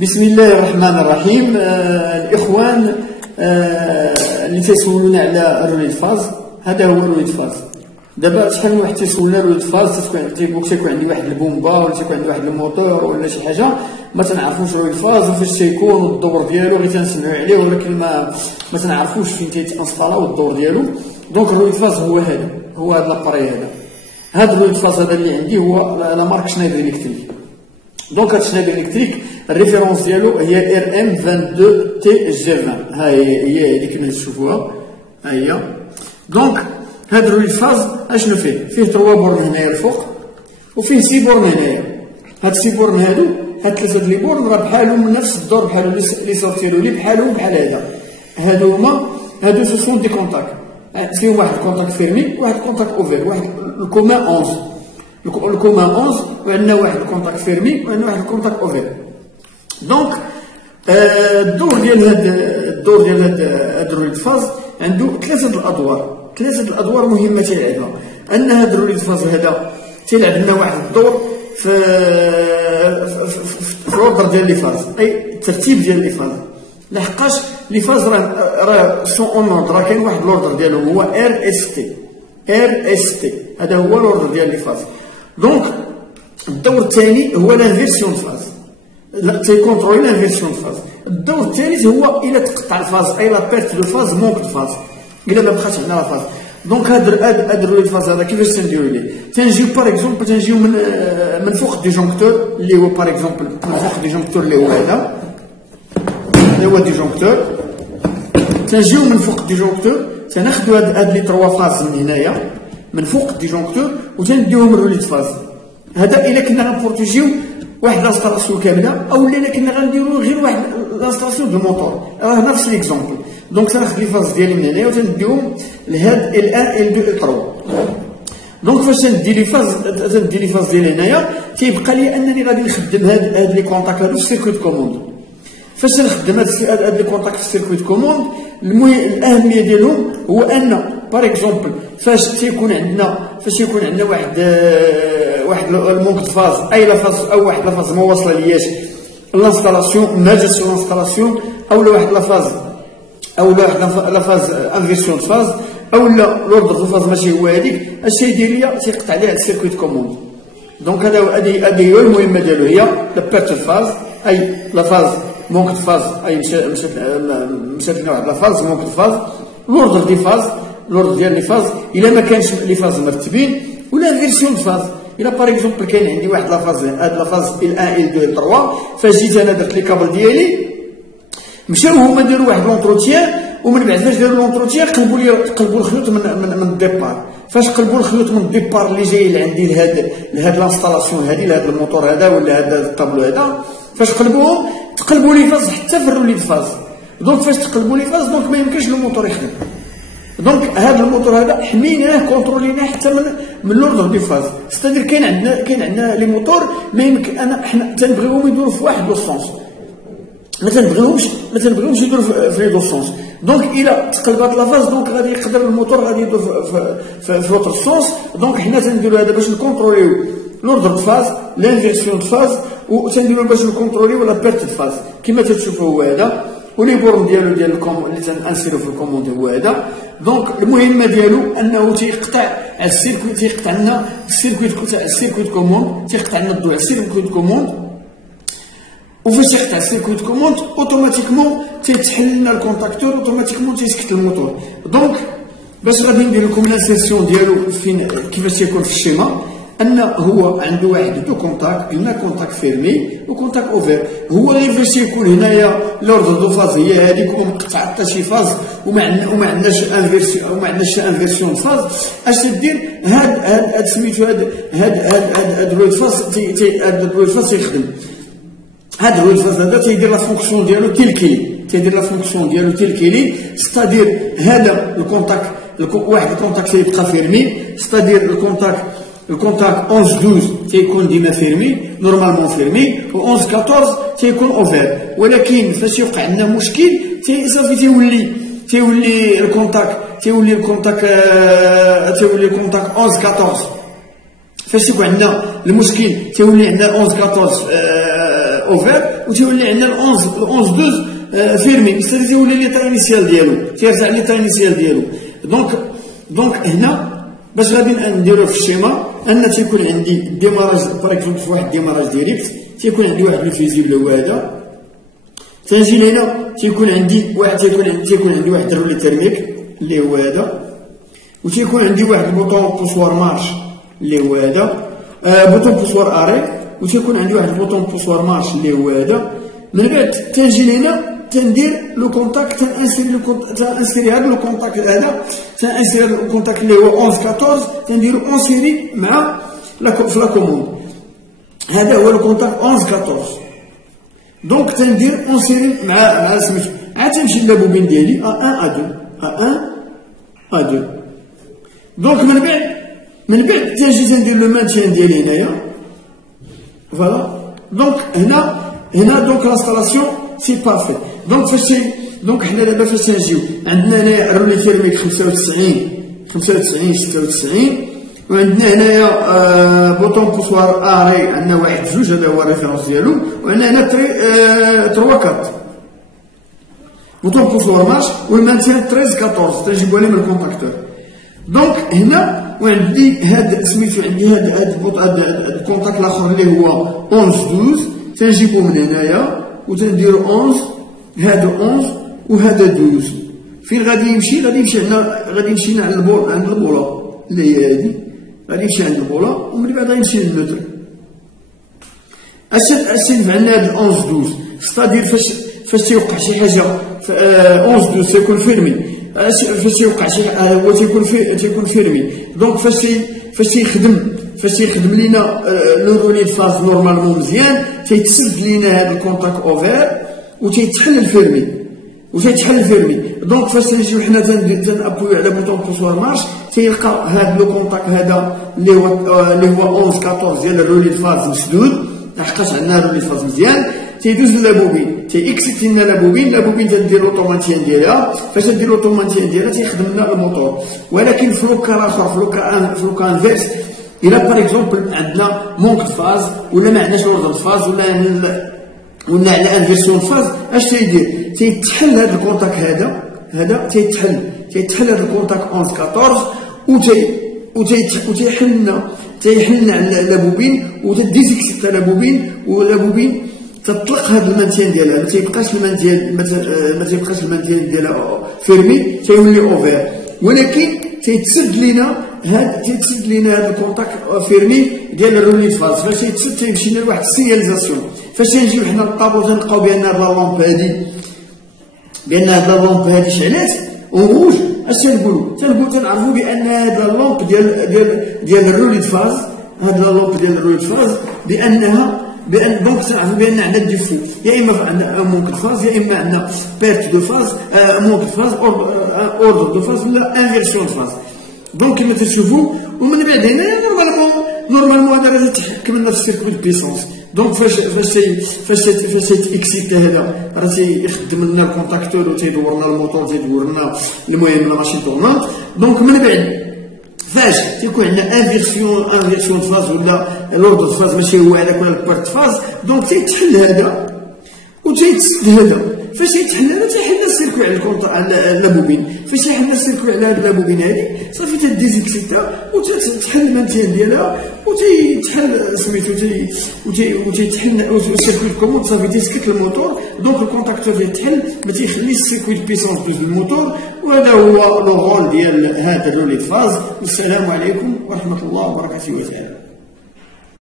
بسم الله الرحمن الرحيم. الإخوان اللي تيسولونا على الرويد فاز، هذا هو الرويد فاز. دابا شحال من واحد تيسولنا الرويد فاز، تيكون عندي واحد البومبا ولا تيكون عندي واحد الموتور ولا شي حاجه ما تنعرفوش الرويد فاز وفاش تيكون والدور ديالو، غير تنسمعوا عليه ولكن ما تنعرفوش فين تيتانستالا والدور ديالو. دونك الرويد فاز هو هذا لاباري هذا الرويد فاز هذا اللي عندي هو لا مارك شنايدر الكتريك. دونك هاد شنايدر الكتريك الريفيرونس ديالو هي RM22TG20، ها هي اللي كما تشوفوها، ها هي. دونك هاد الرويد فاز اشنو فيه 3 بورن هنايا الفوق وفيه 6 بورن هنايا. هاد 6 بورن هادو، هاد 3 لي بورن راه بحالهم من نفس الدور، بحالهم لي سورتيرو لي بحالهم بحال هادو سوسون دي كونتاك، فيهم واحد الكونتاك فيرمي وواحد الكونتاك اوفير، واحد الكومان 11 الكومان 11 وعندنا واحد الكونتاك فيرمي وعندنا واحد الكونتاك اوفير. دونك الدور ديال هاد الرويد فاز عنده ثلاثه الادوار مهمه تيلعبها. ان هاد الرويد فاز هذا تيلعب لنا واحد الدور في الاوردر ديال لي فاز، اي الترتيب ديال لي فاز، لحقاش لي فاز راه سون اون اوردر، راه كاين واحد الاوردر ديالهم هو RST، هذا هو الاوردر ديال لي فاز. دونك الدور الثاني هو لانفيرسيون فاز، تيكونترولي لانفيرسيون فاز. الدور الثالث هو الى تقطع الفاز، اي لا بيرت دو فاز، مونك دو فاز، الى ما بقاش عندنا لا فاز. دونك هاد الرويد فاز هذا كيفاش تنديرو ليه؟ تنجيو باغ اكزومبل تنجيو من فوق الديجونكتور اللي هو باغ اكزومبل من فوق الديجونكتور اللي هو هذا، اللي هو الديجونكتور. تنجيو من فوق الديجونكتور تناخدو هاد لي 3 فاز من هنايا من فوق الديجونكتور وتنديوهم الرويد فاز. هذا الا كنا غنبروتيجيو واحد لانستالاسيون كامله، او الا كنا غنديرو غير واحد لانستالاسيون دو موتور، راه نفس ليكزومبل. دونك تناخد لي فاز ديالي من هنايا وتنديهم لهاد L1 L2 L3. دونك فاش تندي لي فاز ديالي هنايا تيبقى لي انني غادي نخدم هاد لي كونتاك هادو في السيركويت كوموند. فاش تنخدم هاد لي كونتاك في السيركويت كوموند، الاهميه ديالهم هو ان باغ اكزومبل فاش تيكون عندنا واحد المونك دو فاز، اي لا فاز او واحد لا فاز ما واصله لياش الانستالاسيون، ما جاتش الانستالاسيون، او واحد لا فاز لا فاز انفيرسيون فاز، او لا لوردر دو فاز ماشي هو هذيك، اش تيدير ليا تيقطع ليها السيركويت كوموند. دونك هذه هي المهمه ديالو، هي لا بيرت فاز، اي لا فاز مونك دو فاز، اي مشات لنا واحد لا فاز مونك دو فاز، لوردر دي فاز، لوردر ديال لي فاز الا ما كانش لي فاز مرتبين، ولا فيرسيون فاز. الا باغ اكزومبل كاين عندي واحد لا فاز، هاد لا فاز L1 L2 L3، فاش جيت انا درت لي كابل ديالي مشاو هما داروا واحد لونتروتيان، ومن بعد فاش داروا لونتروتيان قلبوا الخيوط من الديبار. فاش قلبوا الخيوط من الديبار اللي جاي لعندي لهاد لانستالاسيون هادي، لهاد الموتور هذا ولا هاد الطابلو هذا، فاش قلبوهم تقلبوا لي فاز حتى في الرولي فاز. دونك فاش تقلبوا لي فاز دونك ما يمكنش الموتور يخدم. دونك هذا الموتور هذا حميناه كونتروليناه حتى من لوردر دي فاز. ستادير كاين عندنا لي موتور ما يمكن حنا تنبغيوهم يدوروا في واحد لو سونس، ما تنبغيوهمش يدوروا في لي دو سونس. دونك الا تقلبات لا فاز دونك غادي يقدر الموتور غادي يدور في لوطر سونس. دونك حنا تنديروا هذا باش نكونتروليو لوردر دو فاز، لانفيرسيون دو فاز، وتنديروا باش نكونتروليو لا بيرت دو فاز كما تشوفوا هو هذا، ولي بورن ديالو ديال اللي تنانسيرو في الكوموند هو هذا. دونك المهمه ديالو انه تيقطع السيركويت، تيقطع لنا السيركويت كوموند، تيقطع لنا الضوء على السيركويت كوموند. وفاش تيقطع السيركويت كوموند اوتوماتيكمون تيتحل لنا الكونتاكتور، اوتوماتيكمون تيسكت الموتور. دونك باش غادي ندير لكم لانسيرسيون ديالو فين كيفاش تيكون في الشيما، ان هو عنده واحد دو كونتاك، قلنا كونتاك فيرمي وكونتاك اوفير. هو غير فاش تيكون هنايا لوردر دو فاز هي هذيك ومقطع حتى شي فاز وما عندناش انفيرسيون فاز، اش تدير هاد سميتو هاد الرويد فاز تيخدم. هاد الرويد فاز هذا تيدير لا فونكسيون ديالو تيل كيلي، ستادير هذا الكونتاك واحد الكونتاك تيبقى فيرمي، ستادير الكونتاك 11-12 تيكون ديما فيرمي نورمالمون فيرمي، و 11-14 تيكون اوفير. ولكن فاش يوقع عندنا مشكل صافي تيولي الكونتاك 11-14. فاش يكون عندنا المشكل تيولي عندنا 11-14 اوفير وتيولي عندنا ال 11 12 فيرمي، سير تيولي ليطا انيسيال ديالو، تيرجع ليطا انيسيال ديالو. دونك هنا باش غادي نديرو في الشيما ان تيكون عندي ديماراج باغ اكزومبل في واحد الديماراج ديريكت، تيكون عندي واحد الفيزيبل هو هذا، تنجي لهنا تيكون عندي واحد الرولي تيرميك اللي هو هذا، وتيكون عندي واحد البوطون بوسوار مارش اللي هو هذا، بوطون بوسوار اري، وتيكون عندي واحد البوطون بوسوار مارش اللي هو هذا. من بعد تنجي لهنا تندير لو كونتاكت، تنسيري هذا لو كونتاكت هذا، تنسيري هذا الكونتاكت اللي هو 11 14 تنديرو اون سيري مع في لا كوموند. هذا هو لو كونتاكت 11 14. دونك تندير اون سيري مع سميتو، عاد تمشي لابوبين ديالي ا 1 ا 2. دونك من بعد تنجي تندير لو مانتيان ديالي هنايا فوالا. دونك هنا دونك لانستالاسيون سي بارفي. دونك حنا دابا فاش تنجيو عندنا هنايا الرولي تيرميك 95 96، وعندنا هنايا بوطون بوسوار اري عندنا واحد جوج، هذا هو الريفيرونس ديالو، وعندنا هنا 3 4 بوطون بوسوار مارش، والمانتيان 13 14 تنجيبو ليه من الكونتاكتور. دونك هنا وعندي هاد سميتو، عندي هاد الكونتاكت الاخر اللي هو 11 12 تنجيبو من هنايا وتنديرو 11 هذا 11 وهذا 12. فين غادي يمشي؟ غادي يمشي عند البولا اللي هي هادي، غادي يمشي عند البولا ومن بعد غيمشي للنوتر. اش عندنا هاد 11 12 ستادير فاش تيوقع شي حاجه 11 12 تيكون فيرمي، فاش تيوقع شي هو تيكون فيرمي. دونك فاش تيخدم لينا لو رولي فاز نورمالمون مزيان، تيتسد لينا هاد الكونتاكت اوفير وتيتحل الفيرمي. دونك فاش تنجيو حنا تنابويو على بوطون بوسوار مارش، تيلقى هاد لو كونتاكت هذا اللي هو 11 14 ديال الرولي فاز مسدود، لحقاش عندنا رولي فاز مزيان، تيدوز لابوبين، تيكسيتي لنا لابوبين تندير لوطوماتيان ديالها. فاش ندير لوطوماتيان ديالها تيخدم لنا الموتور. ولكن في لوكا الاخر، في لوكا انفيرس، الى باغ اكزومبل عندنا مونك فاز ولا ما عندناش اوردر فاز ولا على انفيرسيون فاز، اش تيدير؟ تيتحل هذا الكونتاكت هذا تيتحل هذا الكونتاكت 11 14 تيحل لنا على لابوبين وتديزيكسيتا لابوبين تطلق هذا المانتيان ديالها، ما تيبقاش المانتيان ديالها فيرمي، تيولي اوفير. ولكن تيتسد لينا هذا الكونتاكت فيرمي ديال الرولي فاز. فاش تيتسد تيمشي لنا لواحد السينياليزاسيون. فاش تنجيو حنا للطابور تنلقاو بان هاد لا لامب هادي شعلات وروج، اش تنقولوا؟ تنعرفوا بان هاد لا لامب ديال الرولي فاز، بان دونك تنعرفوا بان عندنا ديفو، يا اما عندنا مونك فاز، يا اما عندنا بيرت دو فاز، مونك فاز اوردر دو فاز ولا انفيرسيون فاز. دونك كما تشوفوا. ومن بعد هنا نورمالمون هذا غادي يتحكم لنا في السيركوي دو بيسونس. دونك فاش تيكسيتا هذا راه تيخدم لنا الكونتاكتور وتيدور لنا الموتور، تيدور لنا المهم لا ماشين تورنانت. دونك من بعد فاش تيكون عندنا انفيرسيون فاز ولا لوردر فاز، ماشي هو هذاك ولا البارت فاز، دونك تيتحل هذا وتيتسد هذا. فاش يتحل هذا تيحل السيركوي على لابوبين. فاش يحل السيركوي على هاد لابوبين هادي صافي تديزيكسيتا وتتحل المانتيان ديالها وتيتحل سميتو وتيتحل السيركوي كوموند، صافي تيسكت الموتور. دونك الكونتاكتور تيتحل، ما تيخليش السيركوي دو بيسونس دوز الموتور. وهذا هو لو رول ديال هذا الرولي فاز. والسلام عليكم ورحمه الله وبركاته.